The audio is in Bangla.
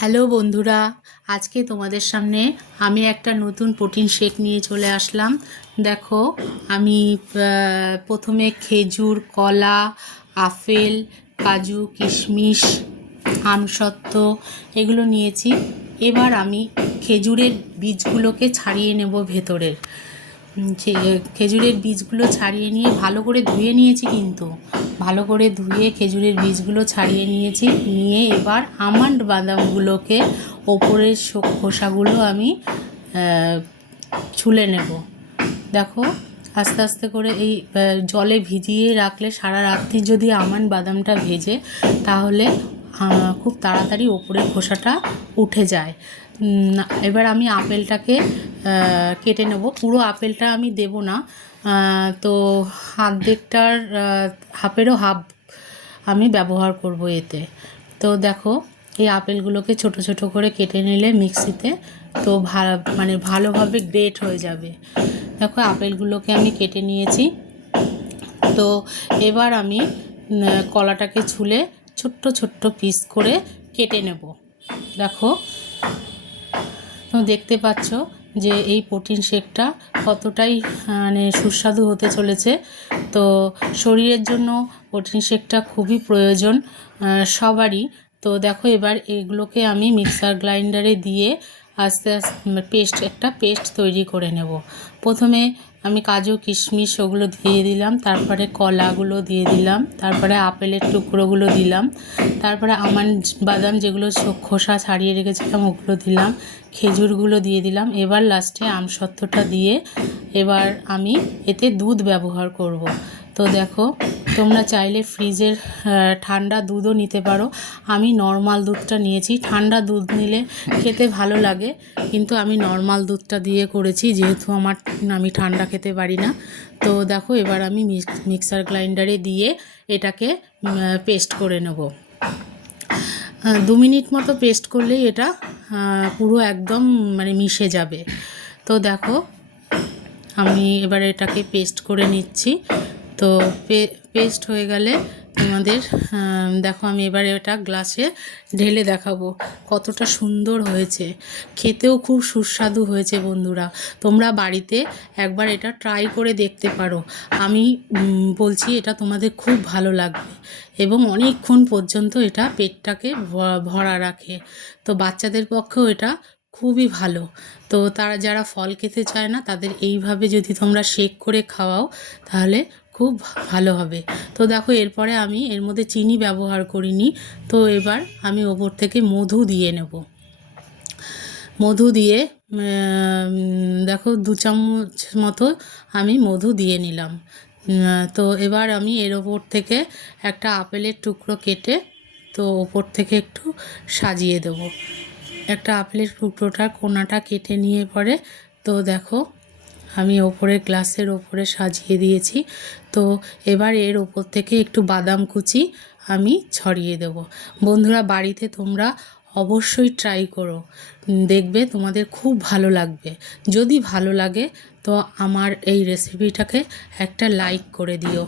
হ্যালো বন্ধুরা, আজকে তোমাদের সামনে আমি একটা নতুন প্রোটিন শেক নিয়ে চলে আসলাম। দেখো, আমি প্রথমে খেজুর, কলা, আপেল, কাজু, কিশমিশ, আমসত্ত্ব এগুলো নিয়েছি। এবার আমি খেজুরের বীজগুলোকে ছাড়িয়ে নেব ভেতরের। খেজুরের বীজগুলো ছাড়িয়ে নিয়ে ভালো করে ধুয়ে নিয়েছি, কিন্তু ভালো করে ধুয়ে খেজুরের বীজগুলো ছাড়িয়ে নিয়েছি। নিয়ে এবার আমন্ড বাদামগুলোকে ওপরের খোসাগুলো আমি ছুলে নেব। দেখো, আস্তে আস্তে করে এই জলে ভিজিয়ে রাখলে সারা রাত্রি যদি আমন্ড বাদামটা ভেজে, তাহলে খুব তাড়াতাড়ি ওপরের খোসাটা উঠে যায়। এবার আমি আপেলটাকে কেটে নেব। পুরো আপেলটা আমি দেব না, তো অর্ধেকটার হাফেরও হাফ আমি ব্যবহার করব এতে। তো দেখো, এই আপেলগুলোকে ছোট ছোট করে কেটে নিলে মিক্সিতে তো ভালোভাবে গ্রেট হয়ে যাবে। দেখো, আপেলগুলোকে আমি কেটে নিয়েছি। তো এবার আমি কলাটাকে ছুলে ছোট্ট ছোট্ট পিস করে কেটে নেব। দেখো, তো দেখতে পাচ্ছ যে এই প্রোটিন শেকটা কতটাই সুস্বাদু হতে চলেছে। তো শরীরের জন্য প্রোটিন শেকটা খুবই প্রয়োজন সবারই। তো দেখো, এবার এগুলোকে আমি মিক্সার গ্রাইন্ডারে দিয়ে আস্তে আস্তে একটা পেস্ট তৈরি করে নেব। প্রথমে আমি কাজু, কিশমিশ ওগুলো দিয়ে দিলাম, তারপরে কলাগুলো দিয়ে দিলাম, তারপরে আপেলের টুকরোগুলো দিলাম, তারপরে আমন্ড বাদাম যেগুলো খোসা ছাড়িয়ে রেখেছিলাম ওগুলো দিলাম, খেজুরগুলো দিয়ে দিলাম। এবার লাস্টে আমসত্ত্বটা দিয়ে এবার আমি এতে দুধ ব্যবহার করব। তো দেখো, তোমরা চাইলে ফ্রিজের ঠান্ডা দুধও নিতে পারো। আমি নর্মাল দুধটা নিয়েছি। ঠান্ডা দুধ নিলে খেতে ভালো লাগে, কিন্তু আমি নর্মাল দুধটা দিয়ে করেছি, যেহেতু আমি ঠান্ডা খেতে পারি না। তো দেখো, এবার আমি মিক্সার গ্রাইন্ডারে দিয়ে এটাকে পেস্ট করে নেব। 2 মিনিট মতো পেস্ট করলেই এটা পুরো একদম মিশে যাবে। তো দেখো, আমি এবার এটাকে পেস্ট করে নিচ্ছি। তো পেস্ট হয়ে গেলে তোমাদের দেখো, আমি এবার এটা গ্লাসে ঢেলে দেখাবো কতটা সুন্দর হয়েছে। খেতেও খুব সুস্বাদু হয়েছে। বন্ধুরা, তোমরা বাড়িতে একবার এটা ট্রাই করে দেখতে পারো। আমি বলছি, এটা তোমাদের খুব ভালো লাগবে এবং অনেকক্ষণ পর্যন্ত এটা পেটটাকে ভরা রাখে। তো বাচ্চাদের পক্ষেও এটা খুবই ভালো। তো তারা যারা ফল খেতে চায় না, তাদের এইভাবে যদি তোমরা শেক করে খাওয়াও, তাহলে খুব ভালো হবে। তো দেখো, এরপরে আমি এর মধ্যে চিনি ব্যবহার করিনি। তো এবার আমি ওপর থেকে মধু দিয়ে নেব। মধু দিয়ে দেখো, 2 চামচ মতো আমি মধু দিয়ে নিলাম। তো এবার আমি এর ওপর থেকে একটা আপেলের টুকরো কেটে তো ওপর থেকে একটু সাজিয়ে দেবো। একটা আপেলের টুকরোটার কোনাটা কেটে নিয়ে পরে তো দেখো, আমি ওপরে গ্লাসের ওপরে সাজিয়ে দিয়েছি। তো এবার এর ওপর থেকে একটু বাদাম কুচি আমি ছড়িয়ে দেব। বন্ধুরা, বাড়িতে তোমরা অবশ্যই ট্রাই করো, দেখবে তোমাদের খুব ভালো লাগবে। যদি ভালো লাগে তো আমার এই রেসিপিটাকে একটা লাইক করে দিও।